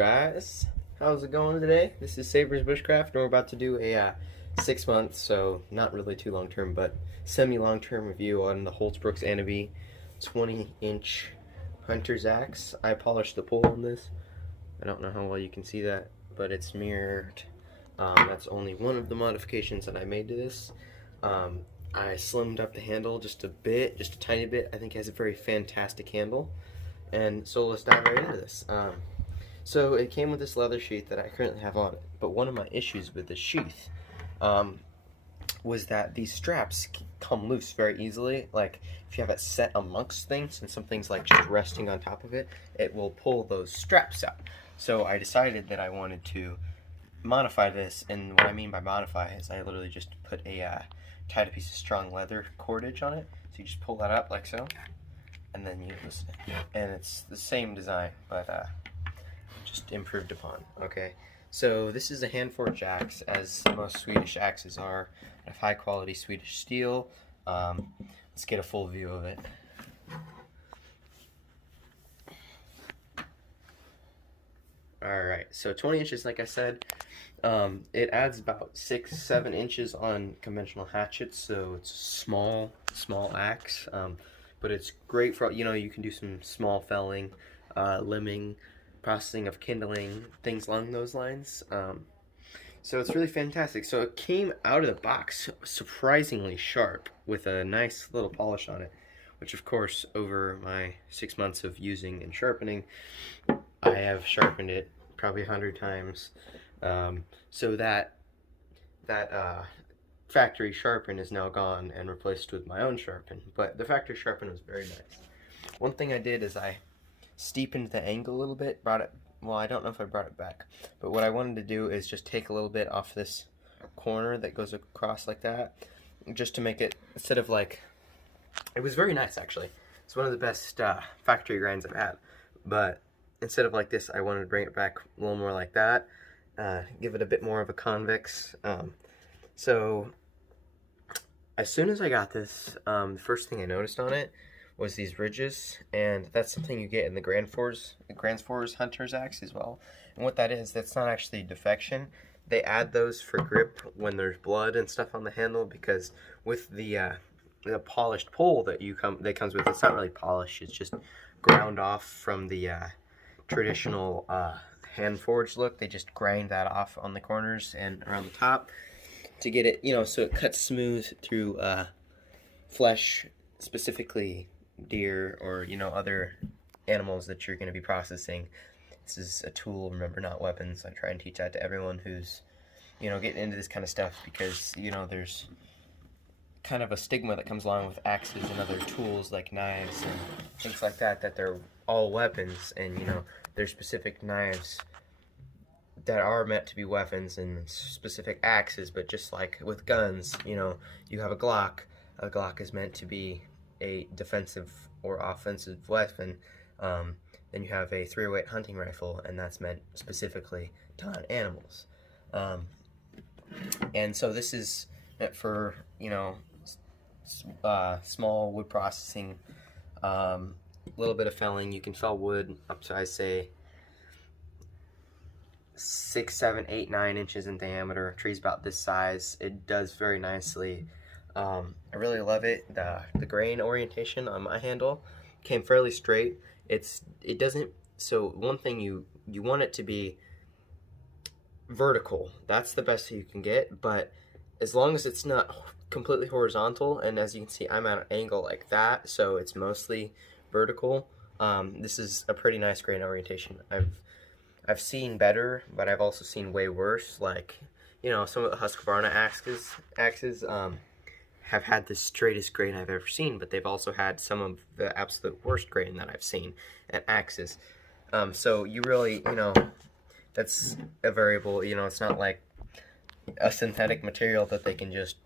guys, how's it going today? This is Saber's Bushcraft, and we're about to do a 6 month, so not really too long term, but semi-long term review on the Hults Aneby 20-inch hunter's axe. I polished the pole on this. I don't know how well you can see that, but it's mirrored. That's only one of the modifications that I made to this. I slimmed up the handle just a bit, just a tiny bit. I think it has a very fantastic handle. And so let's dive right into this. So it came with this leather sheath that I currently have on it. But one of my issues with the sheath was that these straps come loose very easily. Like if you have it set amongst things and something's like just resting on top of it, it will pull those straps out. So I decided that I wanted to modify this, and what I mean by modify is I literally just put tied a piece of strong leather cordage on it. So you just pull that up like so, and then you listen, and it's the same design, but just improved upon. Okay, so this is a hand forged axe, as most Swedish axes are, of high quality Swedish steel. Let's get a full view of it. Alright, so 20 inches, like I said, it adds about 6-7 inches on conventional hatchets, so it's a small axe, but it's great for, you can do some small felling, limbing, processing of kindling, things along those lines. So it's really fantastic. So it came out of the box surprisingly sharp with a nice little polish on it, which of course over my 6 months of using and sharpening, I have sharpened it probably 100 times. So that factory sharpen is now gone and replaced with my own sharpen. But the factory sharpen was very nice. One thing I did is I steepened the angle a little bit, well, I don't know if I brought it back, but what I wanted to do is just take a little bit off this corner that goes across like that, just to make it, instead of like, it was very nice actually. It's one of the best factory grinds I've had, but instead of like this, I wanted to bring it back a little more like that, give it a bit more of a convex. So as soon as I got this, the first thing I noticed on it was these ridges, and that's something you get in the Grand Fours hunter's axe as well. And what that is, that's not actually defection. They add those for grip when there's blood and stuff on the handle, because with the polished pole that comes with, it's not really polished, it's just ground off from the traditional hand forged look. They just grind that off on the corners and around the top to get it, so it cuts smooth through flesh, specifically deer or other animals that you're going to be processing. This is a tool, remember, not weapons. I try and teach that to everyone who's getting into this kind of stuff, because there's kind of a stigma that comes along with axes and other tools like knives and things like that, that they're all weapons, and there's specific knives that are meant to be weapons and specific axes. But just like with guns, you have a Glock is meant to be a defensive or offensive weapon. Then you have a .308 hunting rifle, and that's meant specifically to hunt animals. And so this is meant for small wood processing, little bit of felling. You can fell wood up to, I say, 6, 7, 8, 9 inches in diameter. A tree's about this size. It does very nicely. I really love it. The grain orientation on my handle came fairly straight. It doesn't, so one thing, you want it to be vertical. That's the best you can get, but as long as it's not completely horizontal, and as you can see, I'm at an angle like that, so it's mostly vertical. This is a pretty nice grain orientation. I've seen better, but I've also seen way worse. Like, some of the Husqvarna axes have had the straightest grain I've ever seen, but they've also had some of the absolute worst grain that I've seen at axes. So you really, that's a variable. It's not like a synthetic material that they can just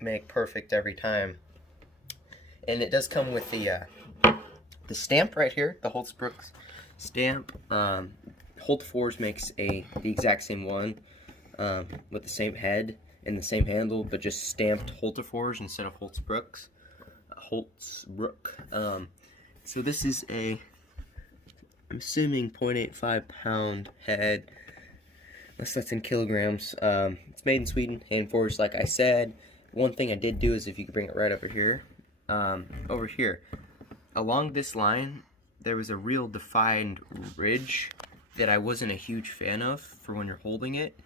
make perfect every time. And it does come with the stamp right here, the Hults stamp. Hults makes the exact same one, with the same head and the same handle, but just stamped Hults instead of Bruk. So this is a I'm assuming 0.85 pound head, unless that's in kilograms. It's made in Sweden, hand forged, like I said. One thing I did do is, if you could bring it right over here, along this line, there was a real defined ridge that I wasn't a huge fan of for when you're holding it,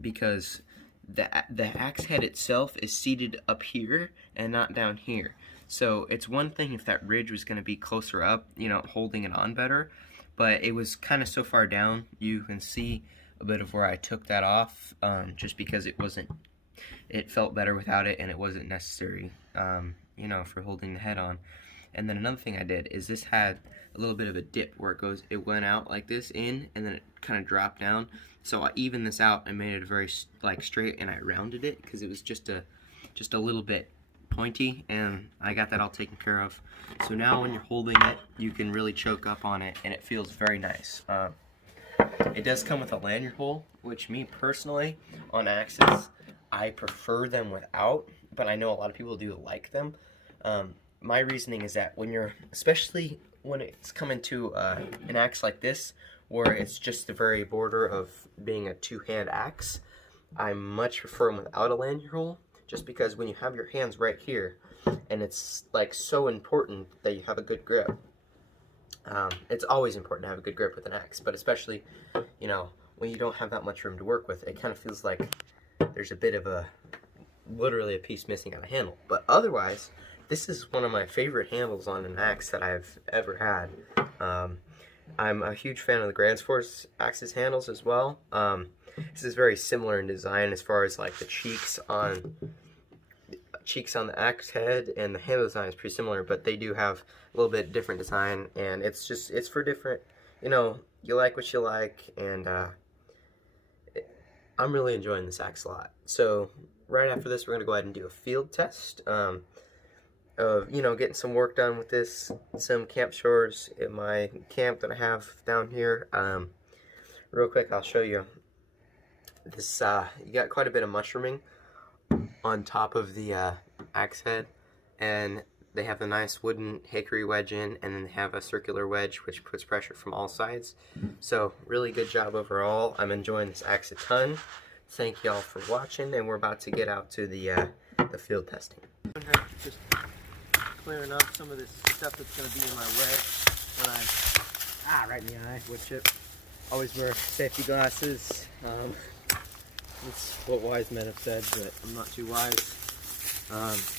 because the axe head itself is seated up here and not down here. So it's one thing if that ridge was going to be closer up, you know, holding it on better, but it was kind of so far down. You can see a bit of where I took that off, just because it felt better without it, and it wasn't necessary, you know, for holding the head on. And then another thing I did is this had a little bit of a dip where it went out like this in, and then it kind of dropped down. So I evened this out and made it very like straight, and I rounded it because it was just a little bit pointy, and I got that all taken care of. So now when you're holding it, you can really choke up on it, and it feels very nice. It does come with a lanyard hole, which me personally, on axes, I prefer them without, but I know a lot of people do like them. My reasoning is that especially when it's coming to an axe like this, where it's just the very border of being a two-hand axe, I much prefer them without a lanyard hole, just because when you have your hands right here, and it's like so important that you have a good grip. It's always important to have a good grip with an axe, but especially, you know, when you don't have that much room to work with, it kind of feels like there's a bit of literally a piece missing on a handle. But otherwise, this is one of my favorite handles on an axe that I've ever had. I'm a huge fan of the Grand Force axes handles as well. This is very similar in design as far as like the cheeks on the axe head, and the handle design is pretty similar, but they do have a little bit different design, and it's for different, you know, you like what you like, and I'm really enjoying this axe a lot. So right after this, we're going to go ahead and do a field test of, you know, getting some work done with this, some camp chores in my camp that I have down here. Real quick, I'll show you this. You got quite a bit of mushrooming on top of the axe head, and they have a nice wooden hickory wedge in, and then they have a circular wedge which puts pressure from all sides. So really good job overall. I'm enjoying this axe a ton. Thank y'all for watching, and we're about to get out to the field testing. Just clearing up some of this stuff that's going to be in my way when I'm right in the eye, wood chip. Always wear safety glasses. That's what wise men have said, but I'm not too wise.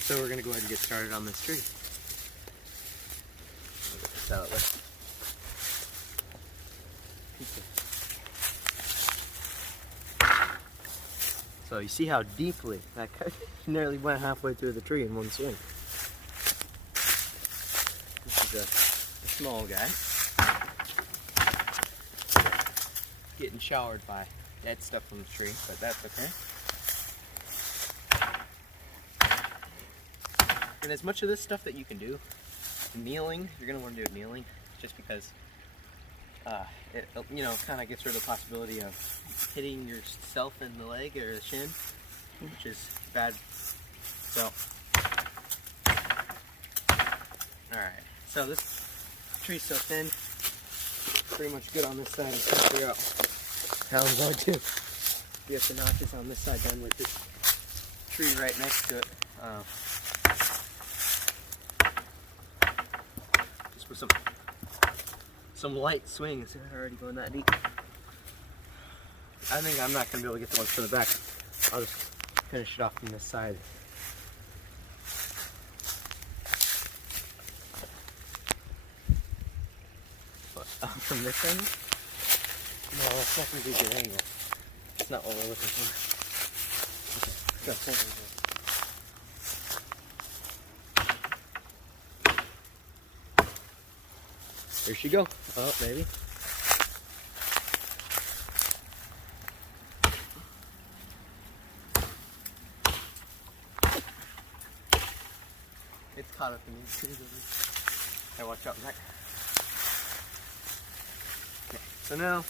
So we're going to go ahead and get started on this tree. So you see how deeply that nearly went halfway through the tree in one swing. This is a small guy getting showered by dead stuff from the tree, but that's okay. And as much of this stuff that you can do kneeling, you're going to want to do it kneeling, just because it, you know, kind of gets rid of the possibility of hitting yourself in the leg or the shin, which is bad. So, alright, so this tree's so thin, pretty much good on this side. I'm trying to figure out how I'm going to get the notches on this side done with this tree right next to it. Just with some light swings. They're already going that deep. I think I'm not going to be able to get the ones from the back. I'll just finish it off from this side. From this angle? No, that's not going to be a good angle. That's not what we're looking for. Okay, go, there she go. Oh, maybe. It's caught up in these trees over here. Hey, watch out, Zach. Okay, so now,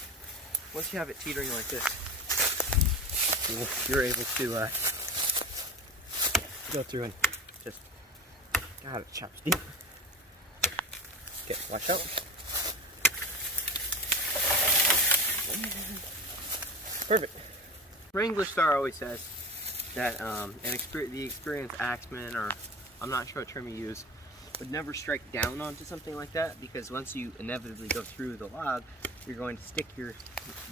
once you have it teetering like this, you're able to go through and just, God, it chops deep. Okay, watch out. Perfect. Wrangler Star always says that the experienced axeman, or I'm not sure what term you use, would never strike down onto something like that, because once you inevitably go through the log, you're going to stick your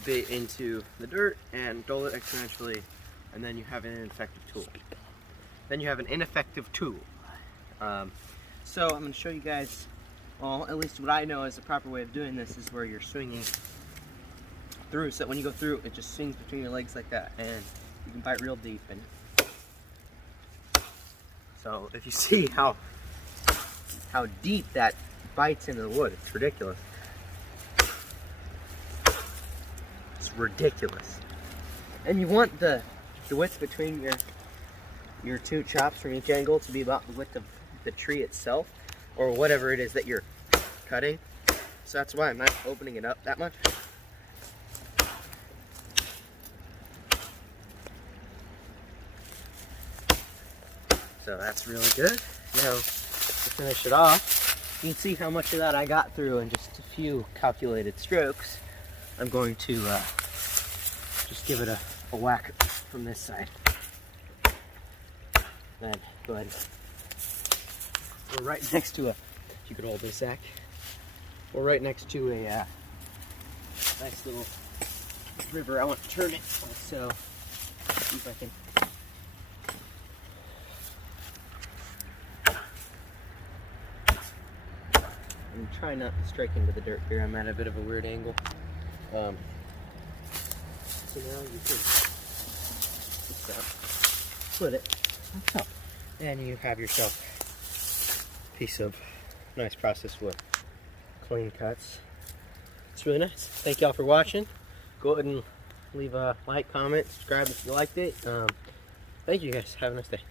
bit into the dirt and dull it exponentially, and then you have an ineffective tool. So I'm going to show you guys, well, at least what I know is the proper way of doing this is where you're swinging through, so that when you go through, it just swings between your legs like that, and you can bite real deep. And so if you see how deep that bites into the wood, it's ridiculous. It's ridiculous. And you want the width between your two chops from each angle to be about the width of the tree itself, or whatever it is that you're cutting. So that's why I'm not opening it up that much. So that's really good. Now, to finish it off, you can see how much of that I got through in just a few calculated strokes. I'm going to just give it a whack from this side. Then go ahead. We're right next to if you could hold this, Zach. We're right next to a nice little river. I want to turn it, so see if I can. I'm trying not to strike into the dirt here. I'm at a bit of a weird angle. So now you can split it like so, and you have yourself a piece of nice processed wood. Clean cuts. It's really nice. Thank y'all for watching. Go ahead and leave a like, comment, subscribe if you liked it. Thank you guys. Have a nice day.